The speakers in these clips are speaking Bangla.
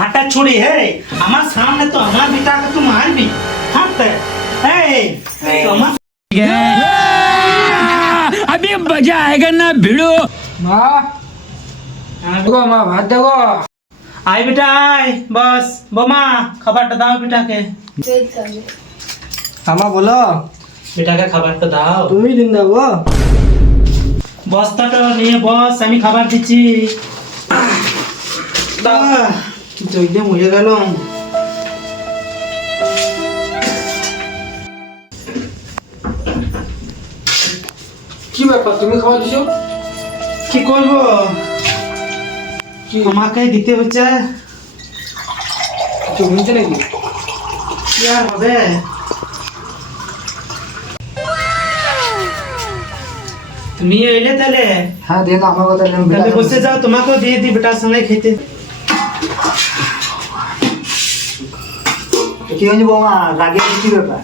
হাঁটা ছুরি হে আমার সামনে তো আমার বেটাকে তুই মারবি হাঁটতে এই তো আমার अभी मजा आएगा ना भिड़ो। মা দেখো মা ভাত দেখো। আয় বেটা আয় বস বোমা খাবারটা দাও বেটাকে আমা বলো বেটাকে খাবারটা দাও তুমি দিন দেবো। বস্তাটা নিয়ে বস আমি খাবার দিচ্ছি জইলে মরে গেল। কি ব্যাপার তুমি খাওয়া দিছো? কি করবো কি আমাকে দিতে হচ্ছে কিছু হয়েছে নাকি? কি আর হবে তুমি এলে তাহলে হ্যাঁ দেন আমার কথা নেন তাহলে বসে যাও তোমাকেও দিয়ে দি বেটার সঙ্গে খেতে কি হয়েছে বৌমা রাগে কি ব্যাপার?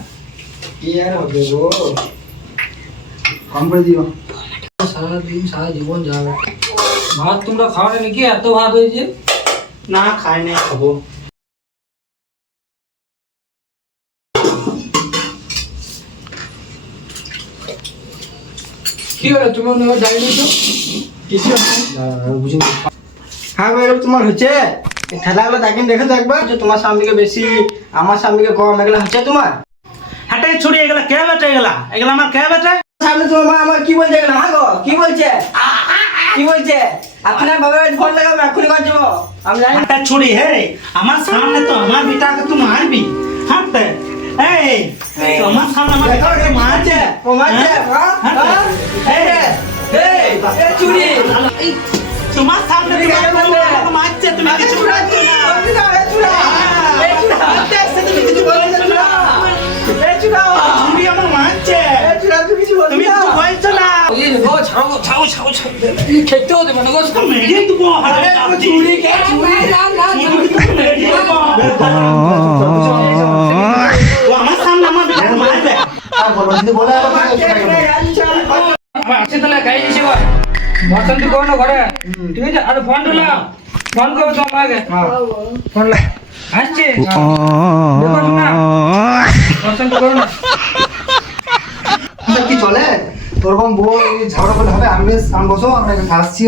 কি আর হবে গো কম করে দিও। সারাদিন সারা জীবন যাবে। ভাত তোমরা খাও না নাকি? এত ভাত হয়েছে? না খাই নাই খাবো কি হলো তুমি অন্য জানি নিছো? কিছু বুঝি হ্যাঁ ভাই এরকম তোমার হচ্ছে এই খেলাগুলো দেখেন দেখে তো একবার যে তোমার সামনে বেশি আমার সামনে কম এগুলো হচ্ছে তোমার হাঁটাই ছুরি এগুলা কে বেটা এগুলা আমার কে বেটা সামনে তোমার মা আমার কি বলছে এগুলো? হ্যাঁ গো কি বলছে কি বলছে? আপনার বাবার ফোন লাগাবো এখনই করে যাবো আমি জানি। হাঁটা ছুরি হে আমার সামনে তো আমার বেটাকে তুই মারবি হাঁটতে এই তো আমার সামনে আমার বেটাকে মারছে ও মারছে এই চুরি তোমার সামনে তোমার বেটাকে মারছে তুমি কিছু বলছো না চুরি আমার মারছে তুমি কিছু বলছো না খেতে হতে মানে মেরে দেবো হাতে চুরি কে চুরি ও আমার সামনে আমার বেটাকে মারবে আছে তাহলে গাই দিছি গো বসন্ত করো না ঘরে ঠিক আছে আর ফোন দিলাম ফোন করো তো আমাকে ফোন লা আসছে দেখো না বসন্ত করো না কি চলে তোরকম বউ ঝগড়া করলে হবে? আমি বসো আমরা এখানে আসছি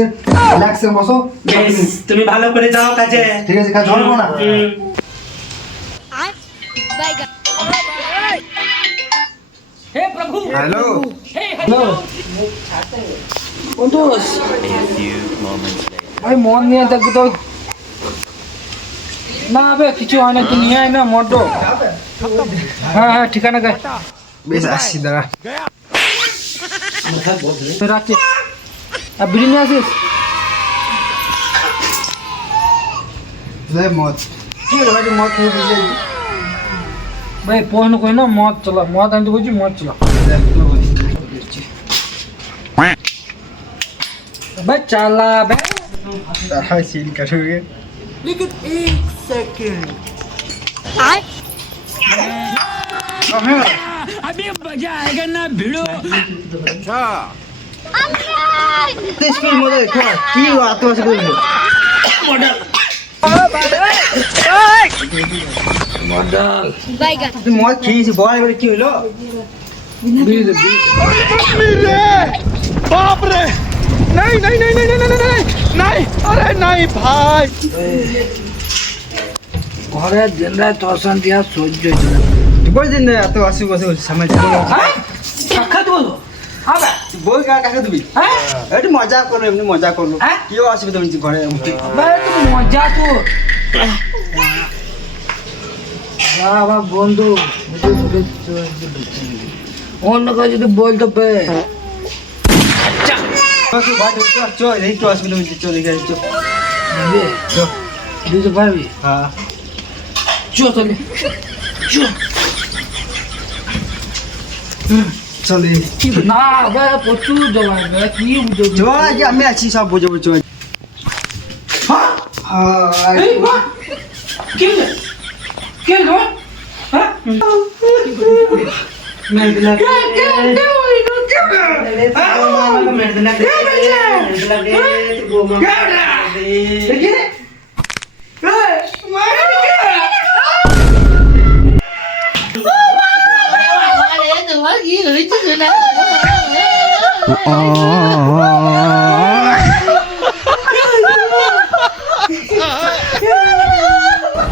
রিল্যাক্সে বসো বেশ, তুমি ভালো করে যাও কাজে ঠিক আছে কাজ ধরবো না হে প্রভু হ্যালো হ্যালো বন্ধুস ভাই মন নিয়ে দেখবো তো না বে কিছু হয় না তুই নিয়ে আয় না মটো হ্যাঁ হ্যাঁ ঠিকানা গায়ে বেশ আসছি দাঁড়া রাখছি আর বিরিয়ানি আসিস মদ কি হলো ভাই মদ খেয়ে দিলে ভাই প্রশ্ন করি না মদ চলা মদ আনতে বলছি মদ চলা ভাই চালা ভাই তাহাই সিল কাটবে अभी मजा आएगा ना भिड़ो। স্পিড মধ্যে কি আত্মবাসী করবে তুই মদ খেয়েছিস বল এবারে কি হলো? ঘরে দিনরাত তোষণ দিয়া সহ্য হয়েছিল বই দিন এত আসি বসে সামনে সাক্ষাৎ বলো হ্যাঁ বই কাকে দিবি হ্যাঁ একটু মজা করলো এমনি মজা করলো হ্যাঁ? কেউ অসুবিধা হয়েছে ঘরে ভাই তো মজা তো আমার বন্ধু অন্য কাজ যদি বলতে পে চল একটু অসুবিধা হয়েছে চল এখানে চল দিতে পারবি হ্যাঁ চো তাহলে চো চল না ভাই প্রচুর জমা কি বুঝো চল আজকে আমি আছি সব বুঝে বুঝে এই মা কি হলো কি হলো হ্যাঁ মেরে দিলা কে মেরে দিলা কে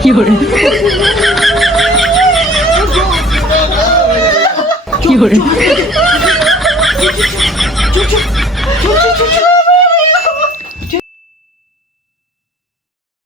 有人，有人。